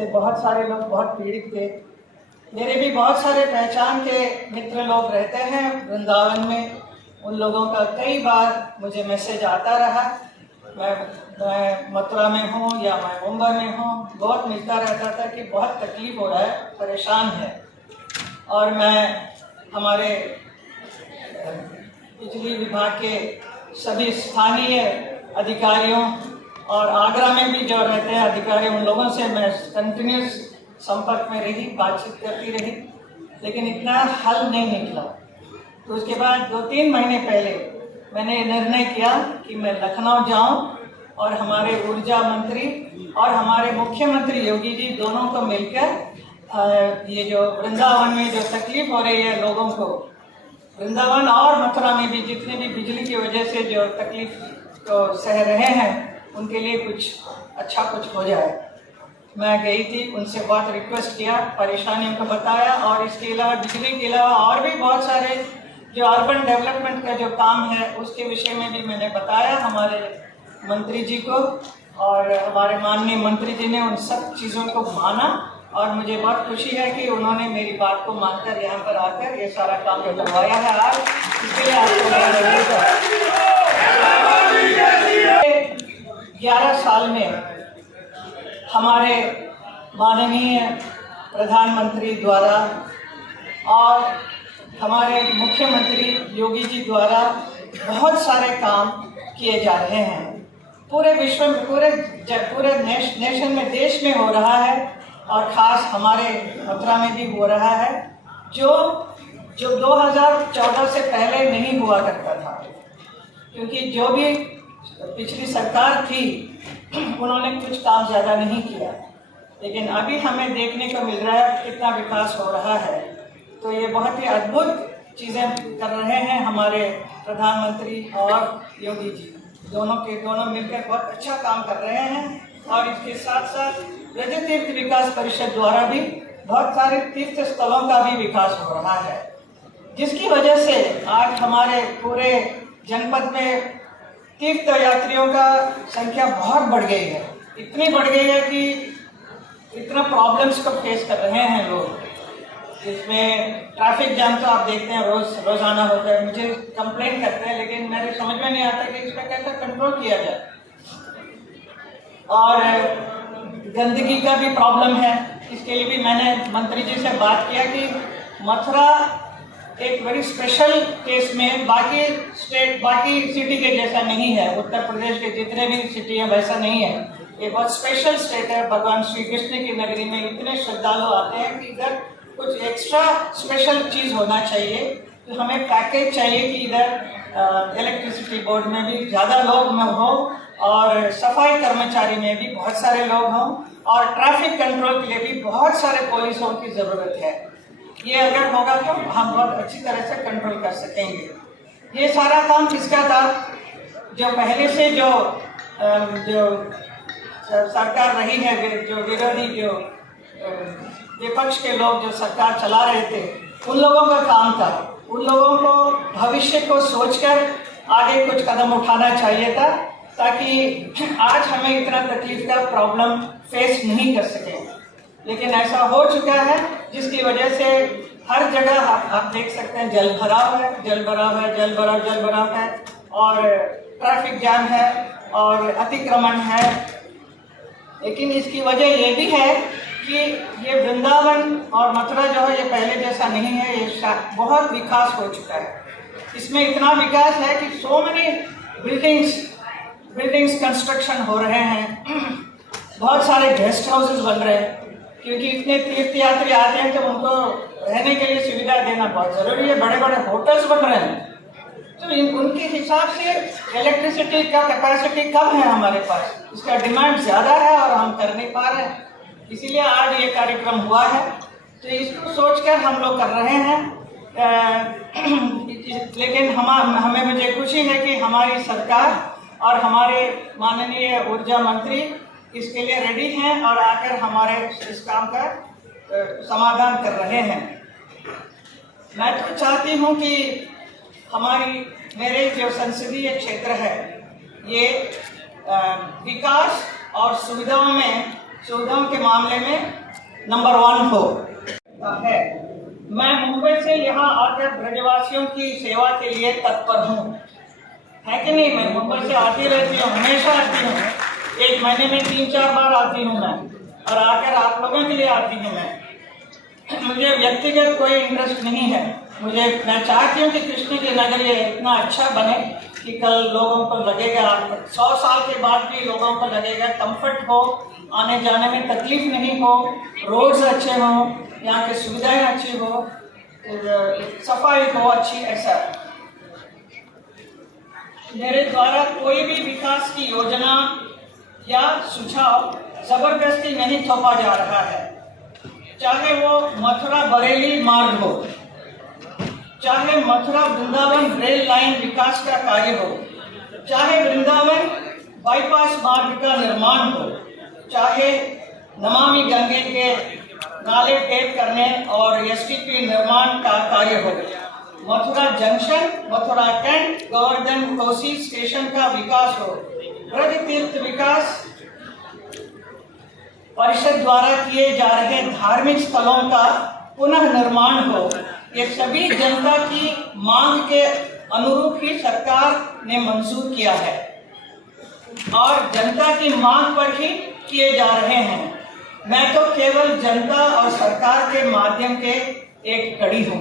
जिससे बहुत सारे लोग बहुत पीड़ित थे। मेरे भी बहुत सारे पहचान के मित्र लोग रहते हैं वृंदावन में। उन लोगों का कई बार मुझे मैसेज आता रहा। मैं मथुरा में हूँ या मैं मुंबई में हूँ, बहुत मिलता रहता था कि बहुत तकलीफ हो रहा है, परेशान है। और मैं हमारे बिजली विभाग के सभी स्थानीय अधिकारियों और आगरा में भी जो रहते हैं अधिकारी, उन लोगों से मैं कंटिन्यूस संपर्क में रही, बातचीत करती रही, लेकिन इतना हल नहीं निकला। तो उसके बाद 2-3 महीने पहले मैंने निर्णय किया कि मैं लखनऊ जाऊं और हमारे ऊर्जा मंत्री और हमारे मुख्यमंत्री योगी जी दोनों को मिलकर ये जो वृंदावन में जो तकलीफ हो रही है लोगों को, वृंदावन और मथुरा में भी जितने भी बिजली की वजह से जो तकलीफ को सह रहे हैं, उनके लिए कुछ अच्छा कुछ हो जाए। मैं गई थी, उनसे बहुत रिक्वेस्ट किया, परेशानियों को बताया, और इसके अलावा बिजली के अलावा और भी बहुत सारे जो अर्बन डेवलपमेंट का जो काम है उसके विषय में भी मैंने बताया हमारे मंत्री जी को, और हमारे माननीय मंत्री जी ने उन सब चीज़ों को माना। और मुझे बहुत खुशी है कि उन्होंने मेरी बात को मानकर यहाँ पर आकर ये सारा काम करवाया है। आज इसके लिए आपको 11 साल में हमारे माननीय प्रधानमंत्री द्वारा और हमारे मुख्यमंत्री योगी जी द्वारा बहुत सारे काम किए जा रहे हैं। पूरे विश्व में, पूरे नेशन में, देश में हो रहा है, और ख़ास हमारे मथुरा में भी हो रहा है, जो 2014 से पहले नहीं हुआ करता था। क्योंकि जो भी पिछली सरकार थी उन्होंने कुछ काम ज़्यादा नहीं किया, लेकिन अभी हमें देखने को मिल रहा है कितना विकास हो रहा है। तो ये बहुत ही अद्भुत चीज़ें कर रहे हैं हमारे प्रधानमंत्री और योगी जी, दोनों मिलकर बहुत अच्छा काम कर रहे हैं। और इसके साथ साथ ब्रज तीर्थ विकास परिषद द्वारा भी बहुत सारे तीर्थ स्थलों का भी विकास हो रहा है, जिसकी वजह से आज हमारे पूरे जनपद में तीर्थ यात्रियों का संख्या बहुत बढ़ गई है। इतनी बढ़ गई है कि इतना प्रॉब्लम्स को फेस कर रहे हैं लोग। इसमें ट्रैफिक जाम तो आप देखते हैं रोजाना होता है, मुझे कंप्लेंट करते हैं, लेकिन मेरे समझ में नहीं आता कि इसका कैसे कंट्रोल किया जाए। और गंदगी का भी प्रॉब्लम है, इसके लिए भी मैंने मंत्री जी से बात किया कि मथुरा एक बड़ी स्पेशल केस में बाकी सिटी के जैसा नहीं है। उत्तर प्रदेश के जितने भी सिटी हैं वैसा नहीं है, ये बहुत स्पेशल स्टेट है। भगवान श्री कृष्ण की नगरी में इतने श्रद्धालु आते हैं कि इधर कुछ एक्स्ट्रा स्पेशल चीज़ होना चाहिए। तो हमें पैकेज चाहिए कि इधर इलेक्ट्रिसिटी बोर्ड में भी ज़्यादा लोग में हो, और सफाई कर्मचारी में भी बहुत सारे लोग हों, और ट्रैफिक कंट्रोल के लिए भी बहुत सारे पुलिसों की ज़रूरत है। ये अगर होगा तो हम बहुत अच्छी तरह से कंट्रोल कर सकेंगे। ये सारा काम किसका था? जो पहले से जो सरकार रही है, जो विरोधी जो विपक्ष के लोग जो सरकार चला रहे थे, उन लोगों का काम था। उन लोगों को भविष्य को सोचकर आगे कुछ कदम उठाना चाहिए था, ताकि आज हमें इतना तकलीफ का प्रॉब्लम फेस नहीं कर सके। लेकिन ऐसा हो चुका है, जिसकी वजह से हर जगह आप देख सकते हैं जल भराव है, और ट्रैफिक जाम है और अतिक्रमण है। लेकिन इसकी वजह ये भी है कि ये वृंदावन और मथुरा जो है ये पहले जैसा नहीं है, ये बहुत विकास हो चुका है। इसमें इतना विकास है कि सो मेनी बिल्डिंग्स कंस्ट्रक्शन हो रहे हैं, बहुत सारे गेस्ट हाउसेस बन रहे हैं, क्योंकि इतने तीर्थ यात्री आते हैं तो उनको रहने के लिए सुविधा देना बहुत ज़रूरी है। बड़े बड़े होटल्स बन रहे हैं, तो उनके हिसाब से इलेक्ट्रिसिटी का कैपेसिटी कम है हमारे पास, इसका डिमांड ज़्यादा है और हम कर नहीं पा रहे हैं। इसीलिए आज ये कार्यक्रम हुआ है। तो इसको सोचकर हम लोग कर रहे हैं। लेकिन हमें मुझे खुशी है कि हमारी सरकार और हमारे माननीय ऊर्जा मंत्री इसके लिए रेडी हैं और आकर हमारे इस काम का समाधान कर रहे हैं। मैं तो चाहती हूं कि मेरे जो संसदीय क्षेत्र है ये विकास और सुविधाओं में सुविधाओं के मामले में नंबर 1 हो है। मैं मुंबई से यहाँ आकर ब्रजवासियों की सेवा के लिए तत्पर हूँ, है कि नहीं। मैं मुंबई से आती रहती हूँ, हमेशा आती हूँ, 1 महीने में 3-4 बार आती हूँ मैं, और आकर आप लोगों के लिए आती हूँ मैं। मुझे व्यक्तिगत कोई इंटरेस्ट नहीं है। मैं चाहती हूँ कि कृष्ण की नगरी इतना अच्छा बने कि कल लोगों को लगेगा, 100 साल के बाद भी लोगों को लगेगा कंफर्ट हो, आने जाने में तकलीफ नहीं हो, रोड्स अच्छे हों, यहाँ की सुविधाएं अच्छी हो, सफाई हो अच्छी। ऐसा मेरे द्वारा कोई भी विकास की योजना या सुझाव जबरदस्ती नहीं थोपा जा रहा है। चाहे वो मथुरा बरेली मार्ग हो, चाहे मथुरा वृंदावन रेल लाइन विकास का कार्य हो, चाहे वृंदावन बाईपास मार्ग का निर्माण हो, चाहे नमामि गंगे के नाले टेप करने और एसटीपी निर्माण का कार्य हो, Mathura junction, Mathura cantt, Govardhan Kosi station का विकास हो, ब्रज तीर्थ विकास परिषद द्वारा किए जा रहे धार्मिक स्थलों का पुनः निर्माण हो, ये सभी जनता की मांग के अनुरूप ही सरकार ने मंजूर किया है और जनता की मांग पर ही किए जा रहे हैं। मैं तो केवल जनता और सरकार के माध्यम के एक कड़ी हूँ।